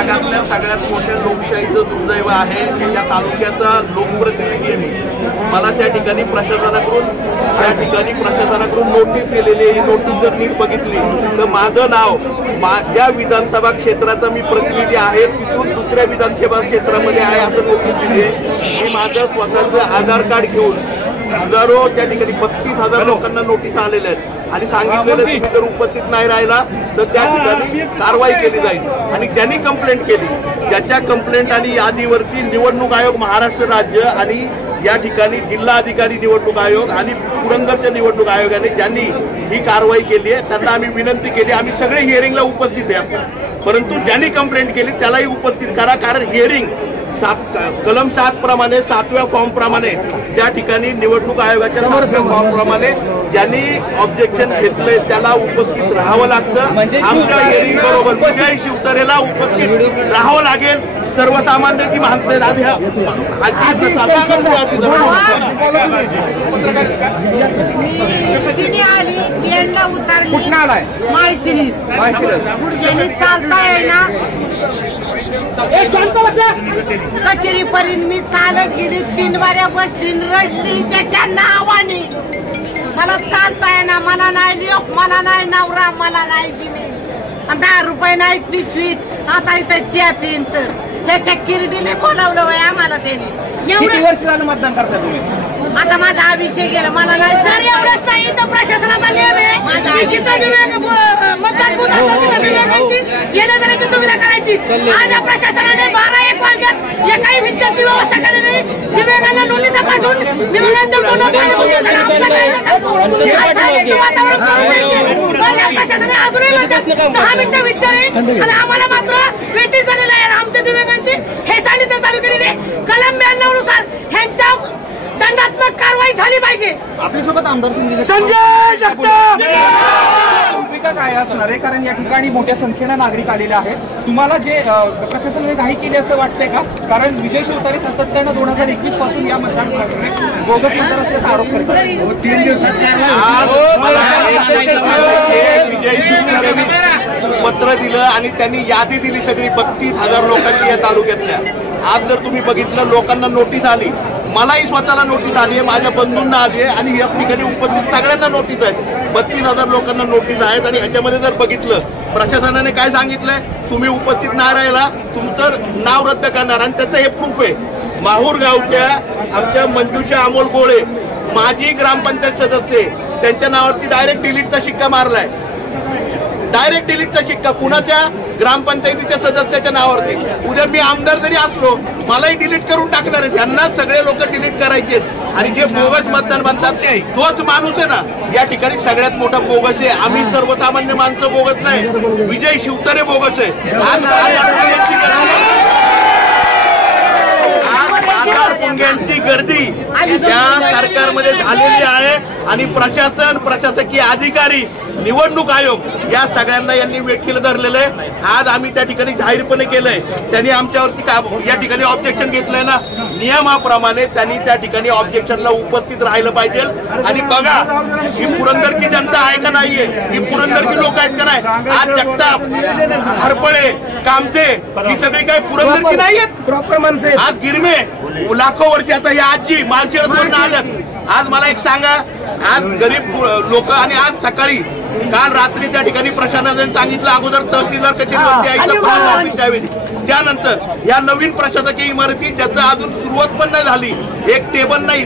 जगातल्या सगळ्यात मोठ्या लोकशाहीचं दुर्दैव आहे या तालुक्याचा लोकप्रतिनिधी आहे. मला त्या ठिकाणी प्रशासनाकडून नोटीस दिलेली आहे. ही नोटीस जर नीट बघितली तर माझं नाव ज्या विधानसभा क्षेत्राचा मी प्रतिनिधी आहे तिथून दुसऱ्या विधानसभा क्षेत्रामध्ये आहे असं नोटीस दिली आहे. मी माझं स्वतःचं आधार कार्ड घेऊन हजारो त्या ठिकाणी 32,000 लोकांना नोटीस आलेल्या आहेत आणि सांगितलेलं तुम्ही जर उपस्थित नाही राहिला तर त्या ठिकाणी कारवाई केली जाईल. आणि ज्यांनी कंप्लेंट केली त्याच्या कंप्लेंट आणि यादीवरती निवडणूक आयोग महाराष्ट्र राज्य आणि या ठिकाणी जिल्हा अधिकारी निवडणूक आयोग आणि पुरंदरच्या निवडणूक आयोगाने ज्यांनी ही कारवाई केली आहे त्यांना आम्ही विनंती केली. आम्ही सगळे हिअरिंगला उपस्थित आहे, परंतु ज्यांनी कंप्लेंट केली त्यालाही उपस्थित करा. कारण हिअरिंग कलम 7 प्रमाणे 7व्या फॉर्म प्रमाणे त्या ठिकाणी निवडणूक आयोगाच्या 7व्या फॉर्म प्रमाणे ज्यांनी ऑब्जेक्शन घेतलंय त्याला उपस्थित राहावं लागतं. आमच्या हिअरिंग बरोबर विजय शिवतारेला उपस्थित राहावं लागेल. सर्वसामान्य ती माणसं कचेरीपर्यंत मी चालत गेली 3 वाऱ्या बसली रडली त्याच्या नावाने. मला चालता येईना, मला नाही लोक, मला नाही नवरा, मला नाही जिमी, 10 रुपये नाही पिशवीत. आता इथं च्या पिन तर त्याच्या किरडीने बोलावलं वय आम्हाला त्याने. किती वर्ष झालं मतदान करता तुम्ही? आता माझा हा विषय गेला. मला नाही सर एवढंच नाही तर प्रशासनाचा नियम आहे मतदान बूथ गेल्या जाण्याची सुविधा करायची. आज या प्रशासनाने 12-1 वाजल्यात एकाही विचारची व्यवस्था केली नाही. दिव्यांगांना नोटीसा पाठवून प्रशासनाने अजूनही म्हणतात 10 मिनिटं विचारेल आणि आम्हाला मात्र वेटीस झालेला आहे. आमच्या दिव्यांगांची हे सांगितलं चालू केलेली आहे. कलम 92 नुसार ह्यांच्या दंडात्मक कारवाई झाली पाहिजे. आपल्यासोबत आमदार संजय जगताप भूमिका काय असणार आहे? कारण या ठिकाणी मोठ्या संख्येनं नागरिक आलेले आहेत. तुम्हाला जे प्रशासनाने घाई केली असं वाटतंय का? कारण विजय शिवतारे सातत्यानं 2021 पासून या मतदारसंघाकडे बोगस मतदार असल्याचा आरोप करतात. विजय शिवतारे पत्र दिलं आणि त्यांनी यादी दिली सगळी 32,000 लोकांची या तालुक्यातल्या. आज जर तुम्ही बघितलं लोकांना नोटीस आली, मलाही स्वतःला नोटीस आली आहे, माझ्या बंधूंना आली आहे आणि या ठिकाणी उपस्थित सगळ्यांना नोटीस आहेत. 32,000 लोकांना नोटीस आहेत. आणि ह्याच्यामध्ये जर बघितलं प्रशासनाने काय सांगितलंय, तुम्ही उपस्थित नाही राहिला तुमचं नाव रद्द करणार. आणि त्याचं हे प्रूफ आहे. माहूर गावच्या आमच्या मंजुषा अमोल गोळे माजी ग्रामपंचायत सदस्य त्यांच्या नावावरती डायरेक्ट डिलीटचा शिक्का मारलाय. डायरेक्ट डिलीटचा शिक्का कुणाच्या? ग्रामपंचायतीच्या सदस्याच्या नावावरती. उद्या मी आमदार जरी असलो मलाही डिलीट करून टाकणार आहे. यांना सगळे लोक डिलीट करायचे. आणि जे बोगस मतदान म्हणतात तोच माणूस आहे ना या ठिकाणी सगळ्यात मोठा बोगस आहे. आम्ही सर्वसामान्य माणसं बोगस नाही, विजय शिवतारे बोगस आहे. आज गर्दी या सरकारमध्ये झालेली आहे आणि प्रशासन, प्रशासकीय अधिकारी, निवडणूक आयोग या सगळ्यांना यांनी वेठीला धरलेलं आहे. आज आम्ही त्या ठिकाणी जाहीरपणे केलंय. त्यांनी आमच्यावरती या ठिकाणी ऑब्जेक्शन घेतलंय ना, नियमाप्रमाणे त्यांनी त्या ठिकाणी ऑब्जेक्शनला उपस्थित राहिलं पाहिजे. आणि बघा ही पुरंदरची जनता आहे का नाहीये, ही पुरंदरची लोक आहेत का नाही. आज जगताप, हरपळे, कामथे ही सगळी काही पुरंदरची नाहीयेत, प्रॉपर माणसं. आज गिरमे लाखो वर्ष आता या आजी मालशेरवरून आल्यात. आज मला एक सांगा, आज गरीब लोक आणि आज सकाळी काल रात्री त्या ठिकाणी प्रशासनाने सांगितलं अगोदर तहसीलदार कचेरीवरती यायचं, त्यानंतर या नवीन प्रशासकीय इमारती ज्याचं अजून सुरुवात पण नाही झाली, एक टेबल नाही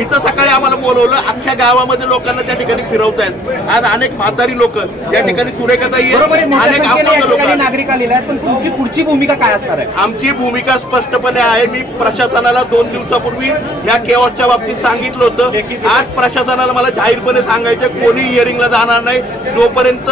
इथं सकाळी आम्हाला बोलवलं. अख्ख्या गावामध्ये लोकांना त्या ठिकाणी फिरवतायत. आज अनेक म्हातारी लोक या ठिकाणी सुरेखाताई अनेक नागरिक आलेले आहेत. पण तुमची पुढची भूमिका काय असणार आहे? आमची भूमिका स्पष्टपणे आहे. मी प्रशासनाला 2 दिवसापूर्वी या केओसच्या बाबतीत सांगितलं होतं. आज प्रशासनाला मला जाहीरपणे सांगायचं कोणी हिअरिंगला जाणार नाही जोपर्यंत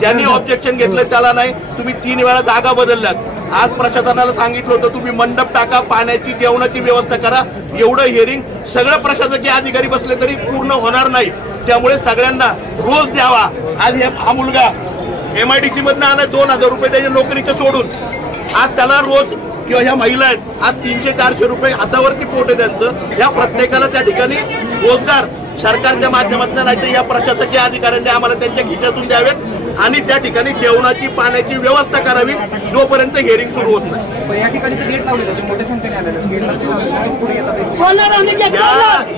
ज्यांनी ऑब्जेक्शन घेतलं त्याला नाही. तुम्ही 3 वेळा जागा बदलल्यात. आज प्रशासनाला सांगितलं होतं तुम्ही मंडप टाका, पाण्याची जेवणाची व्यवस्था करा. एवढं हिअरिंग सगळं प्रशासकीय अधिकारी बसले तरी पूर्ण होणार नाही. त्यामुळे सगळ्यांना रोज द्यावा. आज हा मुलगा MIDC मधनं आला 2,000 रुपये त्याच्या नोकरीचे सोडून. आज त्याला रोज किंवा ह्या महिला आहेत आज 300-400 रुपये हातावरती पोट आहे त्यांचं. या प्रत्येकाला त्या ठिकाणी रोजगार सरकारच्या माध्यमातून नाही तर या प्रशासकीय अधिकाऱ्यांनी आम्हाला त्यांच्या खिशातून द्यावेत. आणि त्या ठिकाणी जेवणाची पाण्याची व्यवस्था करावी जोपर्यंत हिअरिंग सुरू होत नाही. या ठिकाणी गेट लावले जाते, मोठ्या संख्येने आलेले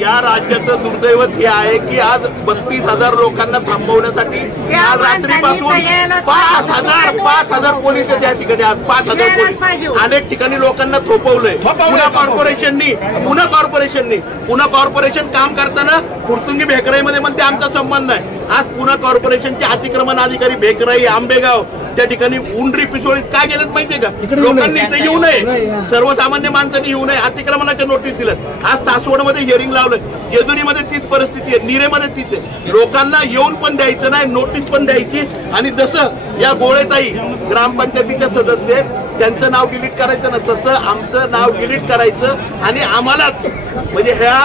या राज्याचं दुर्दैवत हे आहे की आज 32,000 लोकांना थांबवण्यासाठी आज रात्रीपासून 5,000 पोलीस या ठिकाणी आज 5,000 पोलीस अनेक ठिकाणी लोकांना थोपवलंय. पुणे कॉर्पोरेशन काम करताना फुरसुंगी भेकराईमध्ये म्हणते आमचा संबंध नाही. आज पुणे कॉर्पोरेशनचे अतिक्रमण अधिकारी भेकराई, आंबेगाव त्या ठिकाणी उंडरी पिसोळीत काय गेलेच माहितीये का? लोकांनी इथे येऊ नये, सर्वसामान्य माणसांनी येऊ नये, अतिक्रमणाच्या नोटीस दिल्यात. आज सासवडमध्ये हिअरिंग लावलं, जेजुरीमध्ये तीच परिस्थिती आहे, निरेमध्ये तीच आहे. लोकांना येऊन पण द्यायचं नाही, नोटीस पण द्यायची. आणि जसं या गोळेताई ग्रामपंचायतीचे सदस्य आहेत त्यांचं नाव डिलीट करायचं ना, तसं आमचं नाव डिलीट करायचं आणि आम्हालाच म्हणजे ह्या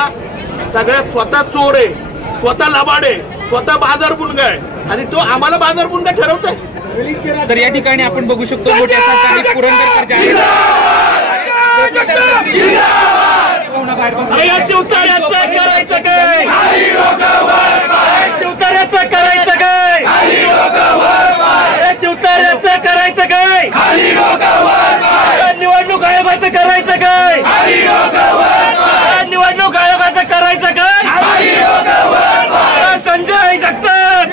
सगळ्यात स्वतः चोर आहे, स्वतः लबाड आहे, स्वतः बाजार बुनगा आहे आणि तो आम्हाला बाजार बुनगा ठरवतोय. तर या ठिकाणी आपण बघू शकतो मोठ्या संख्येने पुरंदरकर शिवतार्याचं करायचं काय? शिवतार्याचं करायचं काय? शिवतार्याचं करायचं काय? निवडणूक आयोगाचं करायचं काय? निवडणूक आयोगाचं करायचं काय? संजय जगताप,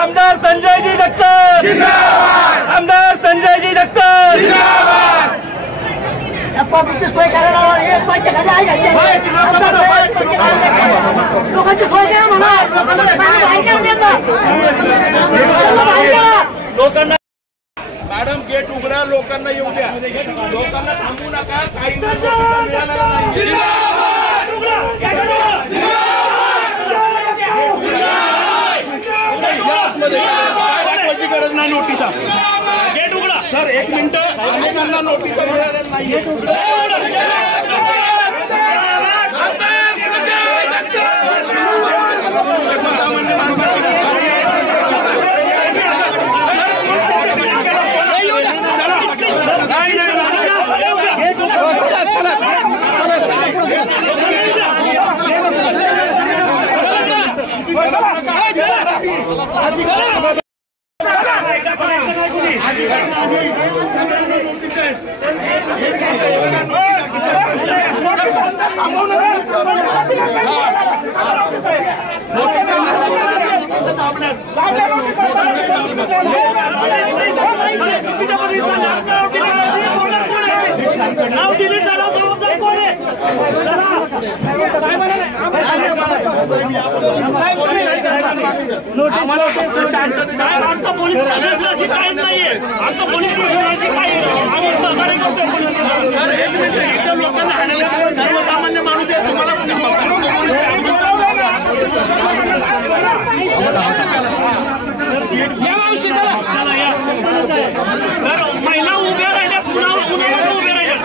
आमदार संजयजी जगताप, आमदार संजयजी जगताप. लोकांची सोय लोकांना मॅडम गेट उघडा, लोकांना येऊ द्या, लोकांना थांबू नका. काही मिळालेलं नाही. दाखवायची गरज नाही नोटीसा. गेट उघडा सर, 1 मिनिट. अनेकांना नोटीसा मिळालेलं नाही. नाव डिलीट झालं जबाबदारी कोण आहे? आम्हाला फक्त शांततेचा आमचा पोलीस प्रशासनाची काहीच नाहीये. आमचं पोलीस प्रशासनाची काही आम्ही सहकार्य करतोय पोलीस प्रशासनाला. Sir, 1 minute. इथं लोकांना हाणायला सर्वसामान्य माणूस आहे, तुम्हाला महिला उभ्या राहिल्या, पुन्हा उभ्या राहिल्या.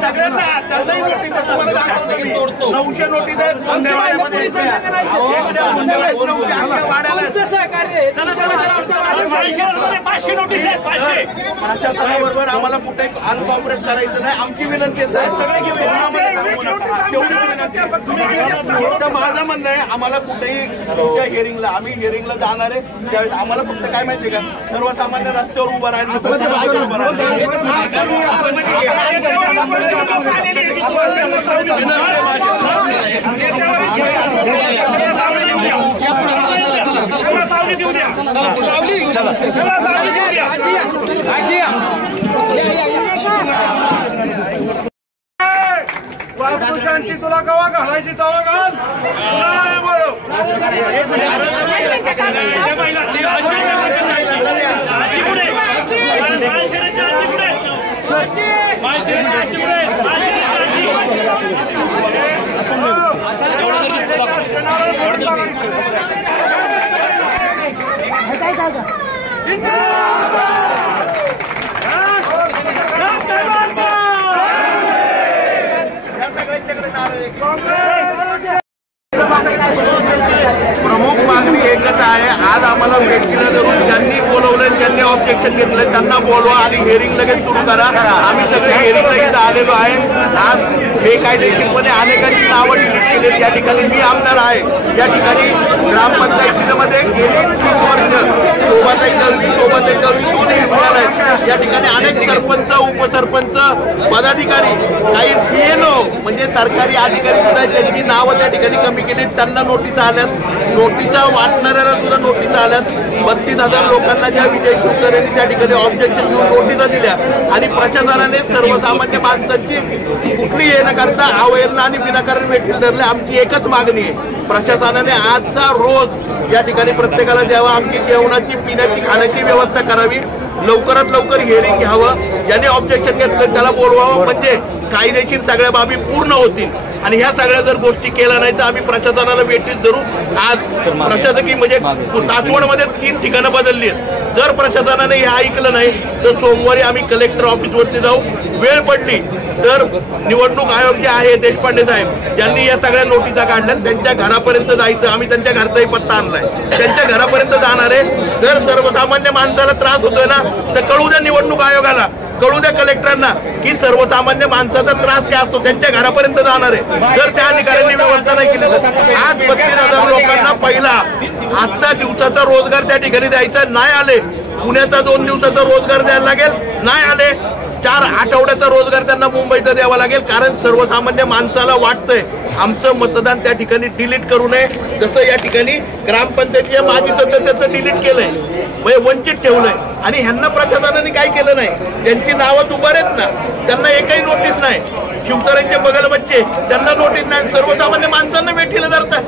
सगळ्यांना त्यांनाही नोटीस तुम्हाला दाखवतो मी. 900 नोटीस आहेत गोंधळवाड्यामध्ये. प्रशासनाबरोबर आम्हाला कुठे अनकॉपरेट करायचं नाही, आमची विनंती आहे. फक्त माझं म्हणणं आहे, आम्हाला कुठेही तुमच्या हिअरिंगला आम्ही हिअरिंगला जाणार आहे त्यावेळेस आम्हाला फक्त काय माहितीये का, सर्वसामान्य रस्त्यावर उभं राहिलं शांती तुला कवा घालायची तवा घाल. प्रमुख मागणी एकच आहे. आज आम्हाला वेटकीला धरून ज्यांनी बोलवलं ज्यांनी ऑब्जेक्शन घेतलं त्यांना बोलवा आणि हिअरिंग लगेच सुरू करा. आम्ही सगळे हिअरिंगला इथं आलेलो आहे. आज बेकायदेशीरपणे अनेकांची नावं डिलीट केली. या ठिकाणी मी आमदार आहे. या ठिकाणी ग्रामपंचायतीमध्ये गेली 30 वर्ष शोभाताई दळवी दोन एमएलए आहेत. या ठिकाणी अनेक सरपंच उपसरपंच पदाधिकारी काही पीएनओ म्हणजे सरकारी अधिकारी सुद्धा ज्यांची नावं त्या ठिकाणी कमी केली त्यांना नोटीस आल्यात. नोटिसा वाटणाऱ्याला सुद्धा नोटिसा आल्यात. 32,000 लोकांना ज्या विजय शिवकर यांनी त्या ठिकाणी ऑब्जेक्शन देऊन नोटिसा दिल्या आणि प्रशासनाने सर्वसामान्य माणसांची कुठली ये न करता अवहेलना आणि विनाकारण वेठील धरले. आमची एकच मागणी आहे, प्रशासनाने आजचा रोज या ठिकाणी प्रत्येकाला द्यावा. आमची जेवणाची पिण्याची खाण्याची व्यवस्था करावी. लवकरात लवकर हिअरिंग घ्यावं. ज्याने ऑब्जेक्शन घेतलं त्याला बोलवावं म्हणजे कायदेशीर सगळ्या बाबी पूर्ण होतील. आणि ह्या सगळ्या जर गोष्टी केल्या नाही तर आम्ही प्रशासनाला वेठीत धरू. आज प्रशासकीय म्हणजे सासवडमध्ये 3 ठिकाणं बदलली आहेत. जर प्रशासनाने हे ऐकलं नाही तर सोमवारी आम्ही कलेक्टर ऑफिसवरती जाऊ. वेळ पडली तर निवडणूक आयोग जे आहे देशपांडे साहेब ज्यांनी या सगळ्या नोटिसा काढल्या त्यांच्या घरापर्यंत जायचं. आम्ही त्यांच्या घरचाही पत्ता आणलाय. त्यांच्या घरापर्यंत जाणार आहे. जर सर्वसामान्य माणसाला त्रास होतोय ना तर कळू द्या निवडणूक आयोगाला, कळू द्या कलेक्टरांना की सर्वसामान्य माणसाचा त्रास काय असतो. त्यांच्या घरापर्यंत जाणार आहे. जर त्या अधिकाऱ्यांनी व्यवस्था नाही केली तर आज 32,000 लोकांना पहिला आजचा दिवसाचा रोजगार त्या ठिकाणी द्यायचा नाही आले. पुण्याचा 2 दिवसाचा रोजगार द्यायला लागेल. नाही आले 4 आठवड्याचा रोजगार त्यांना मुंबईचा द्यावा लागेल. कारण सर्वसामान्य माणसाला वाटतंय आमचं मतदान त्या ठिकाणी डिलीट करू नये. जसं या ठिकाणी ग्रामपंचायतीच्या माजी सदस्याचं डिलीट केलंय म्हणजे वंचित ठेवलंय. आणि ह्यांना प्रशासनाने काय केलं नाही. त्यांची नावं दुबार आहेत ना त्यांना एकही नोटीस नाही. शिवतऱ्यांचे बगल बच्चे त्यांना नोटीस नाही. सर्वसामान्य माणसांना वेठीला धरतात.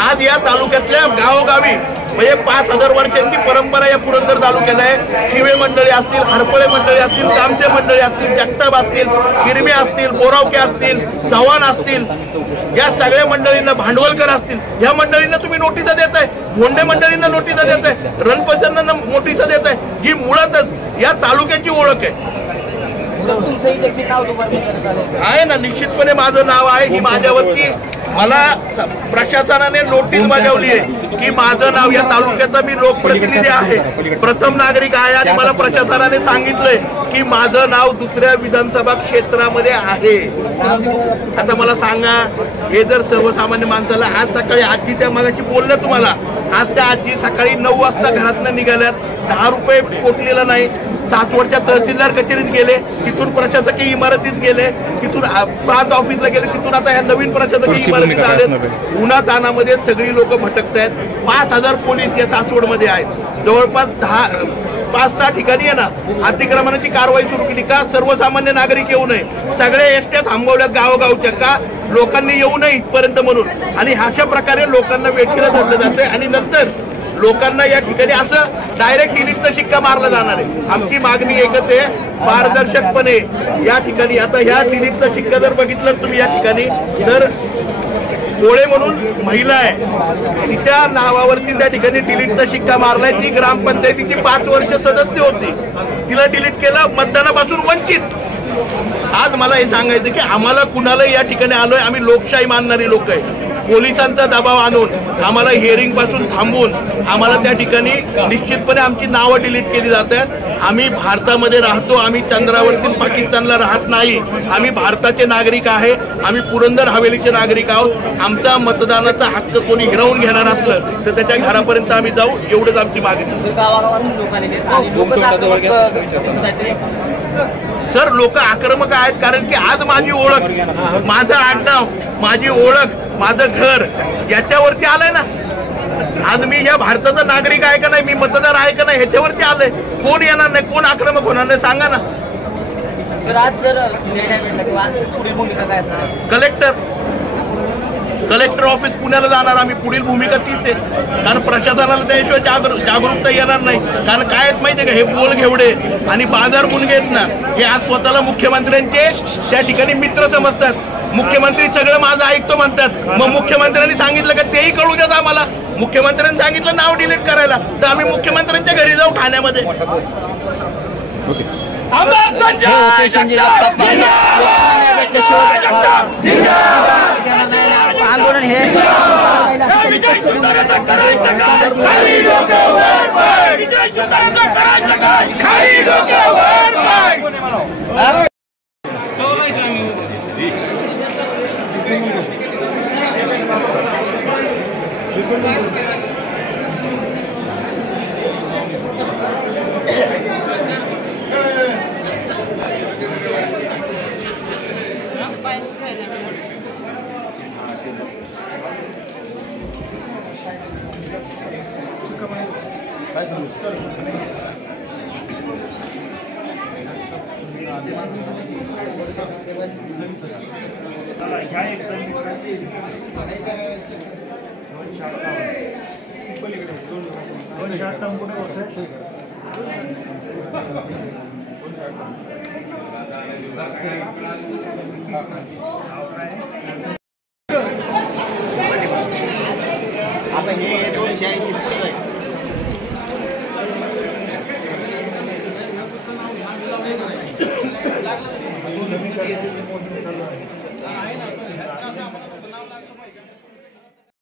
आज या तालुक्यातल्या गावोगावी म्हणजे 5,000 वर्षांची परंपरा या पुरंदर तालुक्याला आहे. शिवे मंडळी असतील, हरपळे मंडळी असतील, कामचे मंडळी असतील, जगताप असतील, किरमे असतील, बोरावके असतील, चव्हाण असतील, या सगळ्या मंडळींना भांडवलकर असतील या मंडळींना तुम्ही नोटिसा देताय. भोंडे मंडळींना नोटिसा देताय. रणपसांना नोटिसा देताय. ही मुळातच या तालुक्याची ओळख आहे. आहे ना निश्चितपणे माझं नाव आहे. ही माझ्यावरती मला प्रशासनाने नोटीस बजावली आहे की माझं नाव या तालुक्याचा मी लोकप्रतिनिधी आहे, प्रथम नागरिक आहे. आणि मला प्रशासनाने सांगितलंय की माझं नाव दुसऱ्या विधानसभा क्षेत्रामध्ये आहे. आता मला सांगा हे जर सर्वसामान्य माणसाला आज सकाळी आजी त्या मगाशी बोललं तुम्हाला आज त्या आजी सकाळी 9 वाजता घरातनं निघाल्यात. 10 रुपये पोचलेला नाही. सासवडच्या तहसीलदार कचेरीत गेले, तिथून प्रशासकीय इमारतीत गेले, तिथून प्रांत ऑफिसला गेले, तिथून आता ह्या नवीन प्रशासकीय इमारतीत आले. उन्हातानामध्ये सगळी लोक भटकत आहेत. 5,000 पोलीस या सासवडमध्ये आहेत. जवळपास 5-6 ठिकाणी आहे ना अतिक्रमणाची कारवाई सुरू केली. का सर्वसामान्य नागरिक येऊ नये. सगळे एसट्या थांबवल्यात गावोगावच्या. का लोकांनी येऊ नये इथपर्यंत म्हणून. आणि अशा प्रकारे लोकांना वेठीला धरलं जातंय. आणि नंतर लोकांना या ठिकाणी असं डायरेक्ट डिलीटचा शिक्का मारला जाणार आहे. आमची मागणी एकच आहे पारदर्शकपणे या ठिकाणी. आता ह्या डिलीटचा शिक्का जर बघितलं तुम्ही या ठिकाणी तर कोळे म्हणून महिला आहे तिच्या नावावरती त्या ठिकाणी डिलीटचा शिक्का मारलाय. ती ग्रामपंचायतीची 5 वर्ष सदस्य होती. तिला डिलीट केलं. मतदानापासून वंचित. आज मला हे सांगायचं की आम्हाला कुणाला या ठिकाणी आलोय. आम्ही लोकशाही मानणारी लोक आहे. पोलिसांचा दबाव आणून आम्हाला हिअरिंग पासून थांबून आम्हाला त्या ठिकाणी निश्चितपणे आमची नावं डिलीट केली जातात. आम्ही भारतामध्ये राहतो. आम्ही चंद्रावरती पाकिस्तानला राहत नाही. आम्ही भारताचे नागरिक आहे. आम्ही पुरंदर हवेलीचे नागरिक आहोत. आमचा मतदानाचा हक्क कोणी हिरावून घेणार असलं तर त्याच्या घरापर्यंत आम्ही जाऊ. एवढंच आमची मागणी. सर लोक आक्रमक आहेत कारण की आज माझी ओळख, माझं आडनाव, माझी ओळख, माझं घर याच्यावरती आलंय ना. आज मी या भारताचा नागरिक आहे का नाही, मी मतदार आहे का नाही ह्याच्यावरती आलंय. कोण येणार नाही, कोण आक्रमक होणार नाही सांगा ना. कलेक्टर ऑफिस पुण्याला जाणार आम्ही. पुढील भूमिका तीच आहे. कारण प्रशासनाला त्याशिवाय जागरूकता येणार नाही. कारण काय आहेत माहितीये का हे बोल घेवडे आणि बाजार गुणगे आहेत ना हे आज स्वतःला मुख्यमंत्र्यांचे त्या ठिकाणी मित्र समजतात. मुख्यमंत्री सगळं माझं ऐकतो म्हणतात. मग मुख्यमंत्र्यांनी सांगितलं का तेही कळू द्यात आम्हाला. मुख्यमंत्र्यांनी सांगितलं नाव डिलीट करायला तर आम्ही मुख्यमंत्र्यांच्या घरी जाऊ ठाण्यामध्ये. आमदार संजय जगताप आंदोलन हे विजय शिवतारेचं करायचं काय खाली डोकं वर पाय विजय शिवतारेचं करायचं काय खाली डोकं वर पाय आता हे 280 पुढे